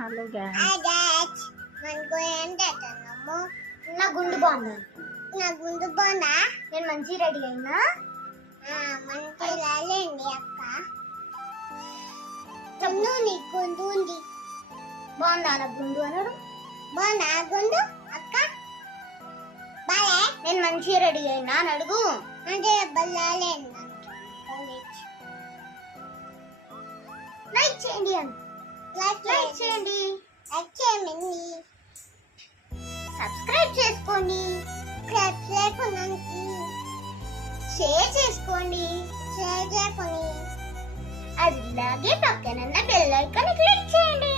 Hello gang. నా గుండు బాగుందా? నా గుండు బాగుందా? నేను మంచి రెడీ అయినా మంచి రాలేండి అక్క. గుండు నీ గుండు ఉంది బాగుందా? నా గుండు అన్నాడు బాగుందా గుండు అక్క? బాలే నేను మంచి రెడీ అయినా అని అడుగు. అంటే బల్లాలేండి లైక్ చేయండి అని లైక్ చేయండి సబ్స్క్రైబ్ చేసుకోండి షేర్ చేసుకోండి అలాగే పక్కన బెల్ ఐకాన్ క్లిక్ చేయండి.